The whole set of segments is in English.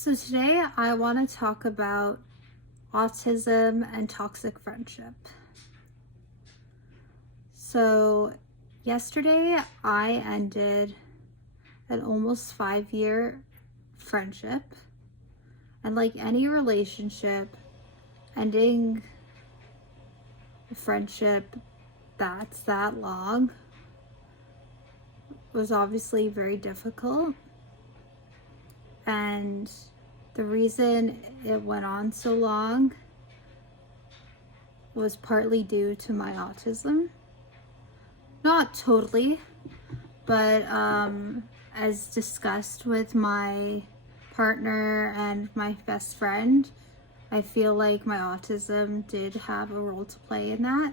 So today I want to talk about autism and toxic friendship. So yesterday I ended an almost 5-year friendship, and like any relationship, ending a friendship that's that long was obviously very difficult. And the reason it went on so long was partly due to my autism. Not totally, but as discussed with my partner and my best friend, I feel like my autism did have a role to play in that.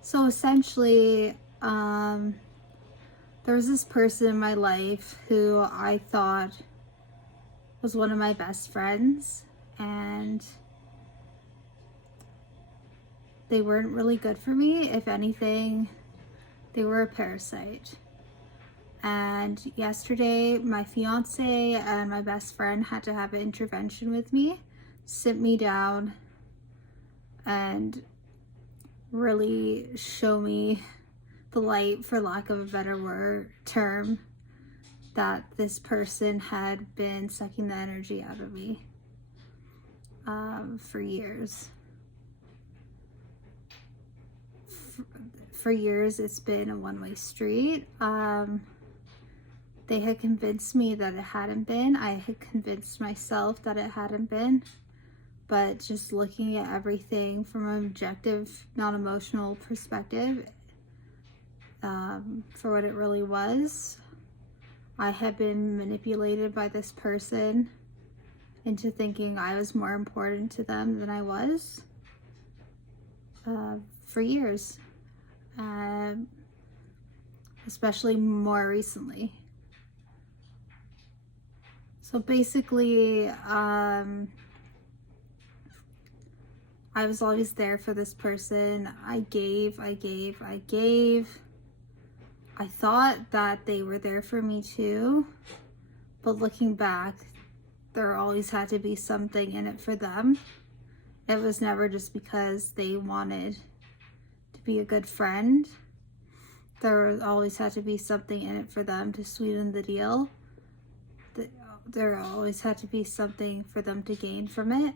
So essentially, there was this person in my life who I thought was one of my best friends, and they weren't really good for me. If anything, they were a parasite. And yesterday, my fiance and my best friend had to have an intervention with me, sit me down, and really show me the light, for lack of a better term, that this person had been sucking the energy out of me for years. For years, it's been a one-way street. They had convinced me that it hadn't been. I had convinced myself that it hadn't been. But just looking at everything from an objective, non-emotional perspective, for what it really was, I had been manipulated by this person into thinking I was more important to them than I was for years, especially more recently. So basically, I was always there for this person. I gave. I thought that they were there for me too, but looking back, there always had to be something in it for them. It was never just because they wanted to be a good friend. There always had to be something in it for them to sweeten the deal. There always had to be something for them to gain from it.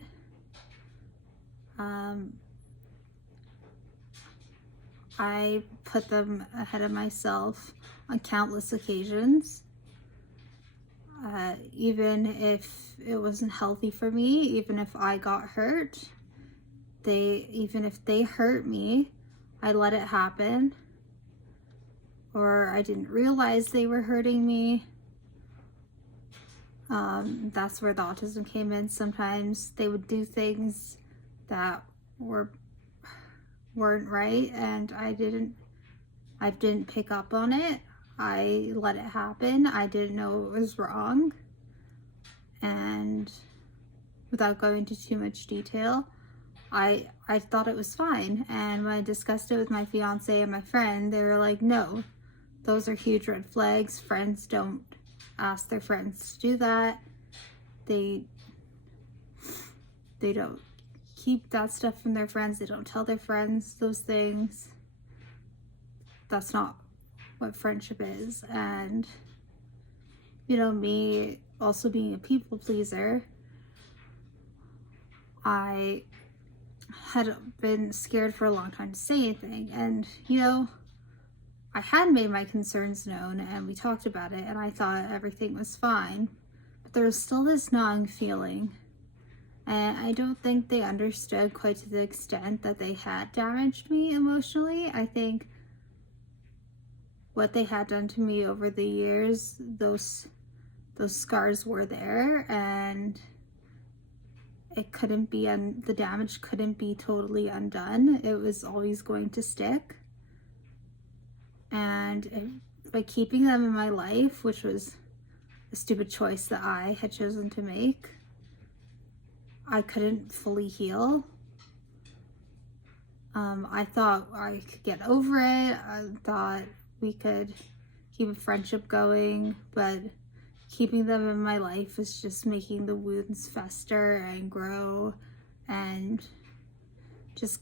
I put them ahead of myself on countless occasions. Even if it wasn't healthy for me, even if I got hurt, even if they hurt me, I let it happen. Or I didn't realize they were hurting me. That's where the autism came in. Sometimes they would do things that weren't right, and I didn't pick up on it. I let it happen. I didn't know it was wrong. And without going into too much detail, I thought it was fine. And when I discussed it with my fiance and my friend, they were like, no, those are huge red flags. Friends don't ask their friends to do that. They don't keep that stuff from their friends. They don't tell their friends those things. That's not what friendship is. And me also being a people pleaser, I had been scared for a long time to say anything. And I had made my concerns known, and we talked about it, and I thought everything was fine, but there was still this gnawing feeling. And I don't think they understood quite to the extent that they had damaged me emotionally. I think what they had done to me over the years, those scars were there, and it couldn't be, the damage couldn't be totally undone. It was always going to stick. And by keeping them in my life, which was a stupid choice that I had chosen to make, I couldn't fully heal. I thought I could get over it. I thought we could keep a friendship going, but keeping them in my life was just making the wounds fester and grow and just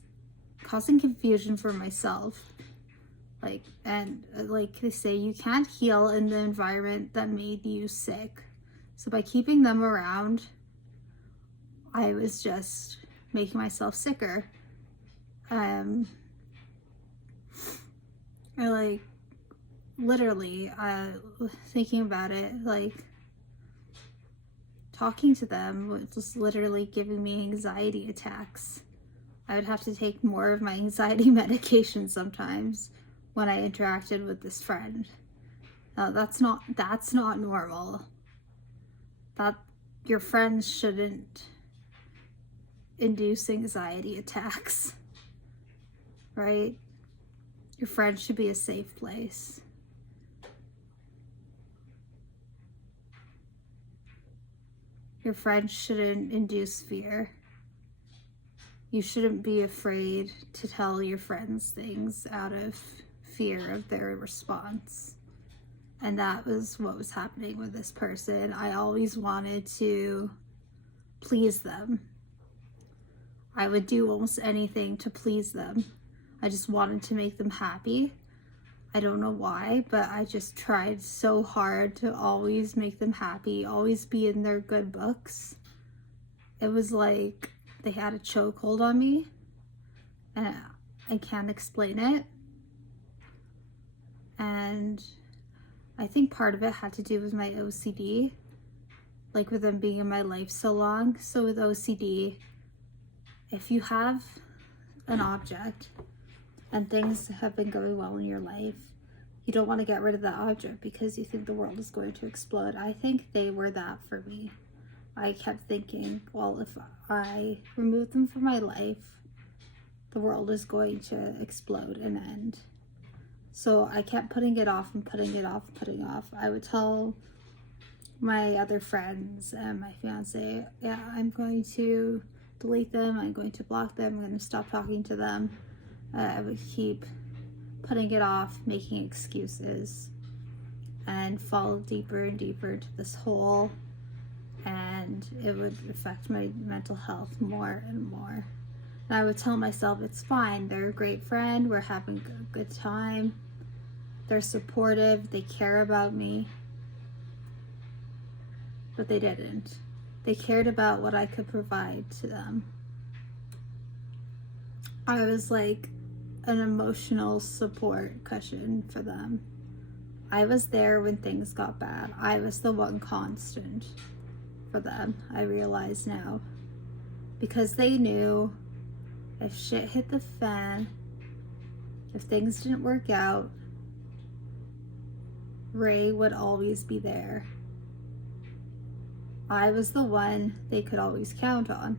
causing confusion for myself. Like they say, you can't heal in the environment that made you sick. So by keeping them around, I was just making myself sicker. I like literally thinking about it, like talking to them was just literally giving me anxiety attacks. I would have to take more of my anxiety medication sometimes when I interacted with this friend. Now that's not normal. That your friends shouldn't induce anxiety attacks, right? Your friends should be a safe place. Your friends shouldn't induce fear. You shouldn't be afraid to tell your friends things out of fear of their response. And that was what was happening with this person. I always wanted to please them. I would do almost anything to please them. I just wanted to make them happy. I don't know why, but I just tried so hard to always make them happy, always be in their good books. It was like they had a chokehold on me, and I can't explain it. And I think part of it had to do with my OCD, like with them being in my life so long. So with OCD, if you have an object and things have been going well in your life, you don't want to get rid of that object because you think the world is going to explode. I think they were that for me. I kept thinking, well, if I remove them from my life, the world is going to explode and end. So I kept putting it off and putting it off, putting off. I would tell my other friends and my fiance, yeah, I'm going to delete them, I'm going to block them, I'm going to stop talking to them. I would keep putting it off, making excuses, and fall deeper and deeper into this hole, and it would affect my mental health more and more. And I would tell myself, it's fine, they're a great friend, we're having a good time, they're supportive, they care about me. But they didn't. They cared about what I could provide to them. I was like an emotional support cushion for them. I was there when things got bad. I was the one constant for them, I realize now. Because they knew if shit hit the fan, if things didn't work out, Ray would always be there. I was the one they could always count on.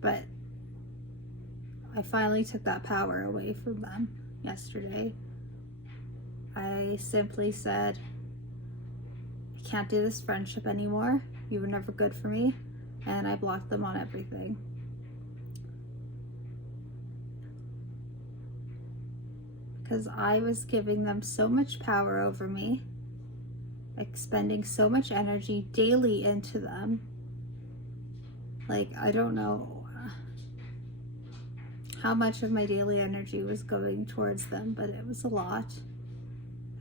But I finally took that power away from them yesterday. I simply said, I can't do this friendship anymore. You were never good for me. And I blocked them on everything. Because I was giving them so much power over me, expending so much energy daily into them. Like, I don't know how much of my daily energy was going towards them, but it was a lot.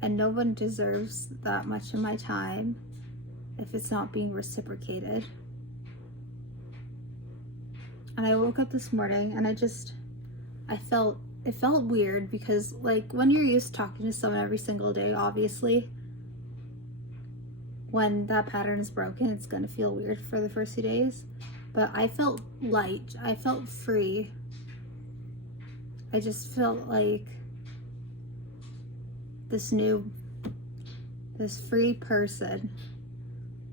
And no one deserves that much of my time if it's not being reciprocated. And I woke up this morning and it felt weird because, like, when you're used to talking to someone every single day, obviously, when that pattern is broken, it's going to feel weird for the first few days. But I felt light. I felt free. I just felt like this free person.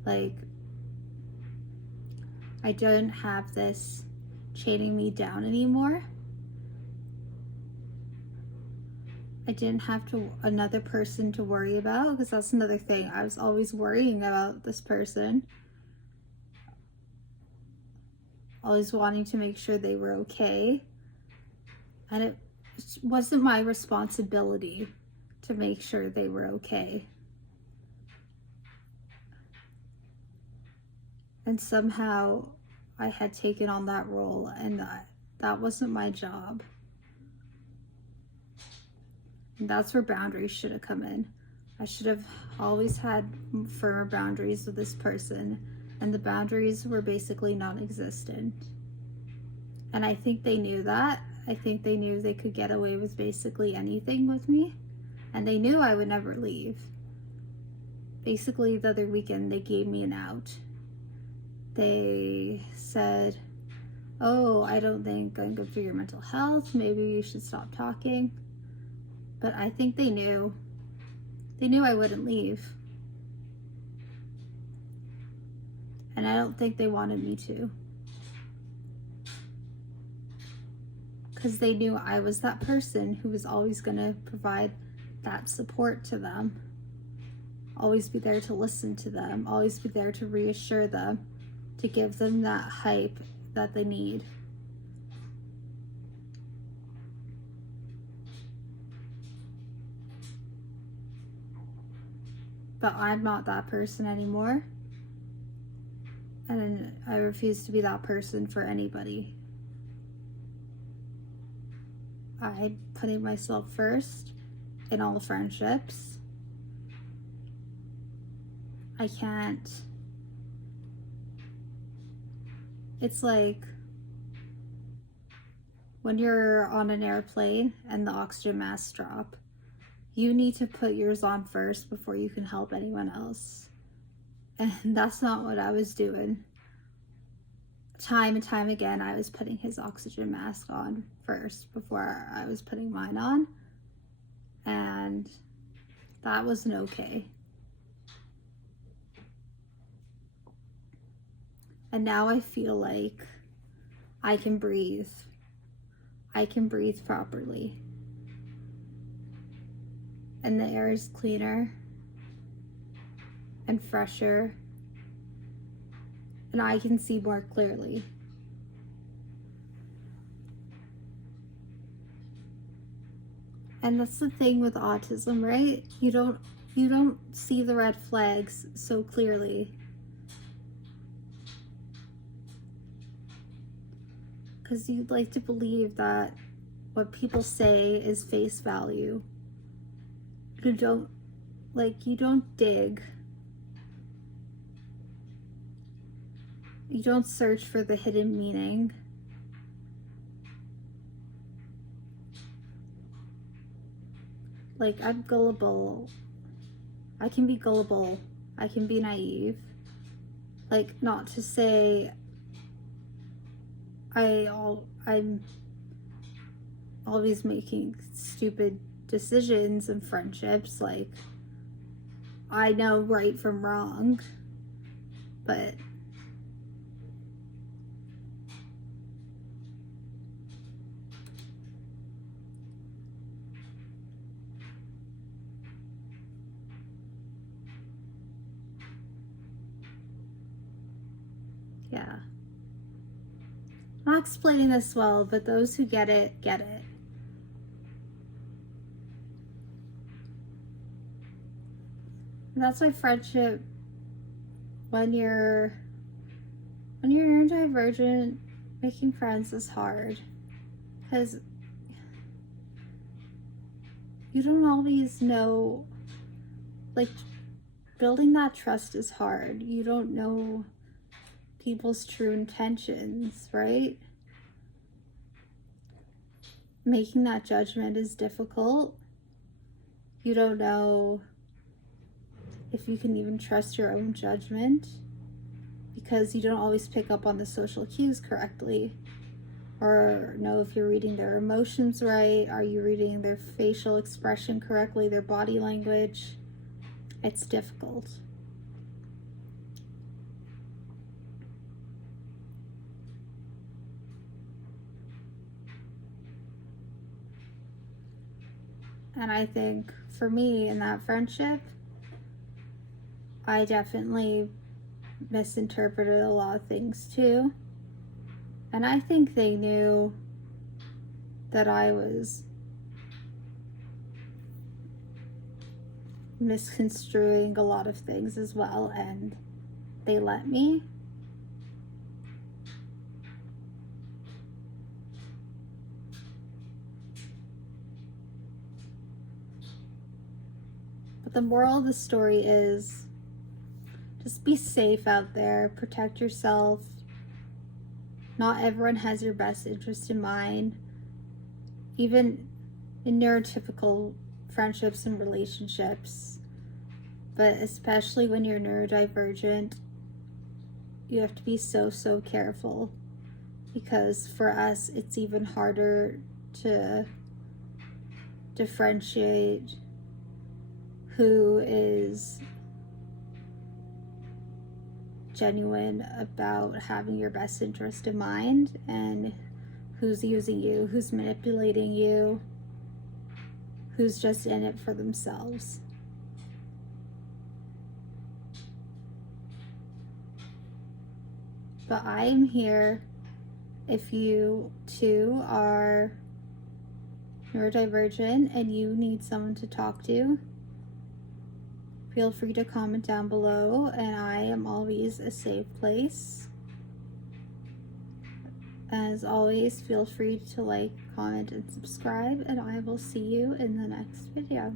Like, I don't have this chaining me down anymore. I didn't have another person to worry about, because that's another thing. I was always worrying about this person. Always wanting to make sure they were okay. And it wasn't my responsibility to make sure they were okay. And somehow I had taken on that role, and that wasn't my job. And that's where boundaries should have come in. I should have always had firmer boundaries with this person, and the boundaries were basically non-existent. And I think they knew that. I think they knew they could get away with basically anything with me, and they knew I would never leave. Basically, the other weekend, they gave me an out. They said, oh, I don't think I'm good for your mental health. Maybe you should stop talking. But I think they knew. They knew I wouldn't leave. And I don't think they wanted me to. Because they knew I was that person who was always going to provide that support to them. Always be there to listen to them. Always be there to reassure them. To give them that hype that they need. But I'm not that person anymore. And I refuse to be that person for anybody. I'm putting myself first in all friendships. I can't. It's like when you're on an airplane and the oxygen masks drop. You need to put yours on first before you can help anyone else. And that's not what I was doing. Time and time again, I was putting his oxygen mask on first before I was putting mine on. And that wasn't okay. And now I feel like I can breathe. I can breathe properly. And the air is cleaner and fresher, and I can see more clearly. And that's the thing with autism, right? You don't see the red flags so clearly. Because you'd like to believe that what people say is face value. You don't dig. You don't search for the hidden meaning. Like, I'm gullible. I can be gullible. I can be naive. Like, not to say I'm always making stupid decisions in friendships. Like, I know right from wrong, but yeah. I'm not explaining this well, but those who get it, get it. And that's why friendship, when you're neurodivergent, making friends is hard. Because you don't always know, like, building that trust is hard. You don't know people's true intentions, right? Making that judgment is difficult. You don't know if you can even trust your own judgment because you don't always pick up on the social cues correctly, or know if you're reading their emotions right. Are you reading their facial expression correctly, their body language? It's difficult. And I think for me in that friendship, I definitely misinterpreted a lot of things too. And I think they knew that I was misconstruing a lot of things as well, and they let me. But the moral of the story is just be safe out there, protect yourself. Not everyone has your best interest in mind, even in neurotypical friendships and relationships. But especially when you're neurodivergent, you have to be so careful, because for us it's even harder to differentiate who is genuine about having your best interest in mind and who's using you, who's manipulating you, who's just in it for themselves. But I am here if you too are neurodivergent and you need someone to talk to. Feel free to comment down below, and I am always a safe place. As always, feel free to like, comment, and subscribe, and I will see you in the next video.